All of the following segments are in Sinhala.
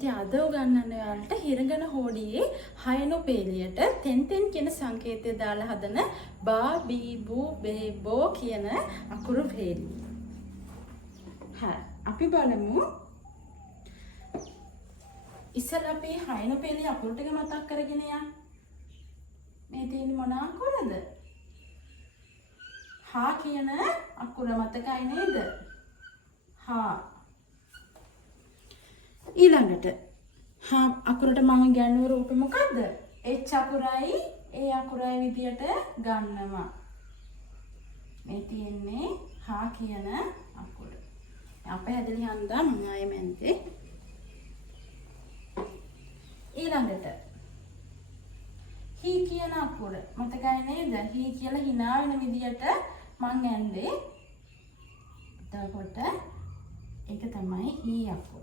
ඉතින් අද උගන්වන්න ඔයාලට හිරගන හෝඩියේ හයනු පේලියට තෙන් කියන සංකේතය දාලා හදන බා බී බූ බේ බෝ කියන අකුරු පේලිය. හරි. අපි බලමු. ඉස්සෙල්ලා අපි හයනු පේලිය අකුරු ටික මතක් කරගෙන යන්න. මේ තියෙන මොන අකුරද? හා කියන අකුර මතකයි නේද? හා. ඊළඟට හා අකුරට මම ගන්නව රූපෙ මොකද්ද? H අකුරයි A අකුරයි විදියට ගන්නවා. මේ තියෙන්නේ හා කියන අකුර. අපේ හැදලි හන්දා මම ආයෙ මැන්තේ. ඊළඟට හී කියන අකුර මතකයි නේද? හී කියලා hina වෙන විදියට මං ඇන්දේ. එතකොට ඒක තමයි හී අකුර.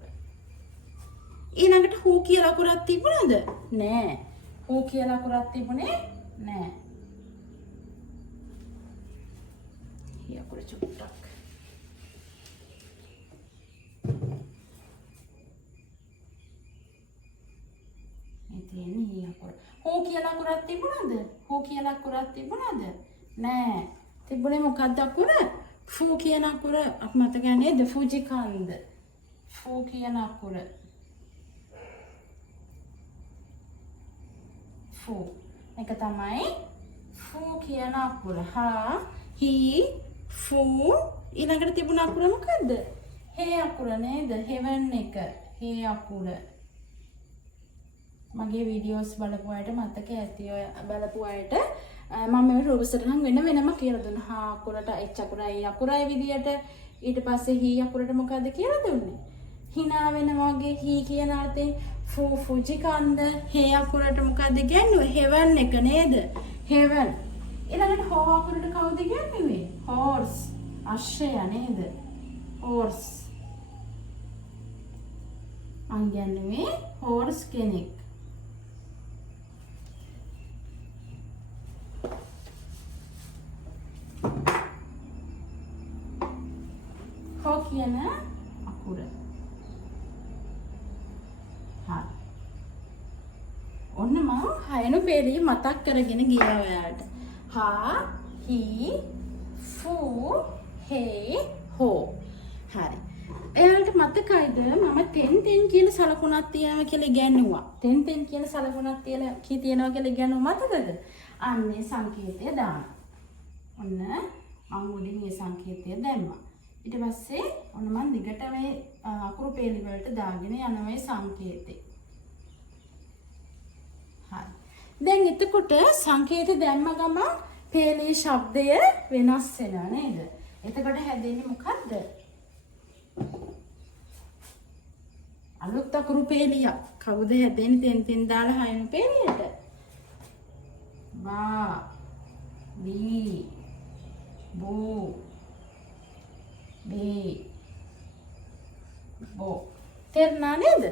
ඊළඟට හූ කියලා අකුරක් තිබුණාද? නෑ. හූ කියලා අකුරක් තිබුණේ නෑ. හී අකුර චුට්ටක්. මේ තියෙන්නේ හී අකුර. හූ කියලා අකුරක් තිබුණාද? හූ කියලා අකුරක් තිබුණාද? නෑ. තිබුණේ මොකක්ද අකුර? ෆූ කියන අකුර අප මතක නේද? ෆුජිකන්ද. ෆූ කියන අකුර. ෆූ. එක තමයි ෆූ කියන අකුර. හා, හී, ෆූ ඊළඟට තිබුණ අකුර මොකද්ද? හේ අකුර නේද? හෙවන් එක. හේ අකුර. මගේ වීඩියෝස් බලපු අයට මතක ඇති. ඔය බලපු අයට මම මේ රූප සටහන් වෙනම කියලා දුන්නා. හා අකුරට H අකුරයි අකුරයි විදියට ඊට පස්සේ හී අකුරට මොකද්ද කියලා දුන්නේ? hina වෙනවා වගේ හී කියන අර්ථයෙන් ෆූ ෆුජිකන්ද. හේ අකුරට මොකද්ද කියන්නේ? හෙවන් එක නේද? හෙවන්. ඊළඟට හෝ අකුරට කවුද කියන්නේ? හෝර්ස්. අශ්වය නේද? හෝර්ස්. මං කියන්නේ හෝර්ස් කෙනෙක්. හෝ කියන අකුර. ඔන්න මම හයනු පේලිය මතක් කරගෙන ගියා ඔයාලට. හා, හී, ෆූ, හේ, හෝ. හරි. එයාලට මතකයිද මම තෙන් කියන සලකුණක් තියෙනවා කියලා ඉගෙනුවා. තෙන් කියන සලකුණක් තියෙනවා කියලා ඉගෙනුවා මතකද? අන්නේ සංකේතය දාන්න. ඔන්න මම මුලින් මේ සංකේතය දැම්මා. ඊට පස්සේ ඔන්න මම දිගට මේ අකුරු පේලි වලට දාගෙන යන මේ සංකේතේ. හරි. දැන් එතකොට සංකේත දැම්ම ගමන් පේලී ශබ්දය වෙනස් වෙනවා නේද? එතකොට හැදෙන්නේ මොකද්ද? අලුත් අකුරු පේලියක්. කවුද හැදෙන්නේ තෙන් දාලා හයන පේලියට? බා, බී, බෝ, බේ, බෝ. තේරුණා නේද?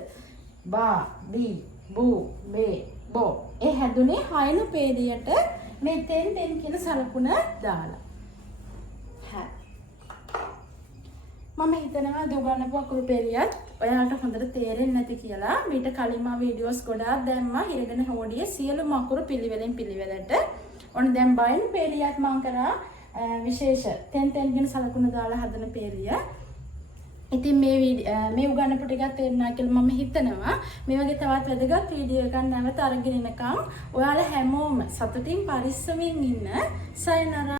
බා, බී, බෝ, බේ, බෝ. ඒ හැදුනේ හයන පේලියට මේ තෙන් කියන සලකුණ දාලා. හරි. මම හිතනවා දුගන්නපු අකුරු පේලියත් ඔයාලට හොඳට තේරෙන්නේ නැති කියලා. මීට කලින් මම වීඩියෝස් ගොඩාක් දැම්මා හිරගෙන හෝඩියේ සියලුම අකුරු පිළිවෙලට. ඔන්න දැන් බයින් පේලියත් මම කරා විශේෂ තෙන් කියන සලකුණ දාලා හදන පේලිය. ඉතින් මේ උගන්නපු ටිකක් තේරුණා කියලා මම හිතනවා. මේ වගේ තවත් වැදගත් වීඩියෝ එකක් නැවත අරගෙන එනකම් ඔයාලා හැමෝම සතුටින් පරිස්සමින් ඉන්න. සයනරා.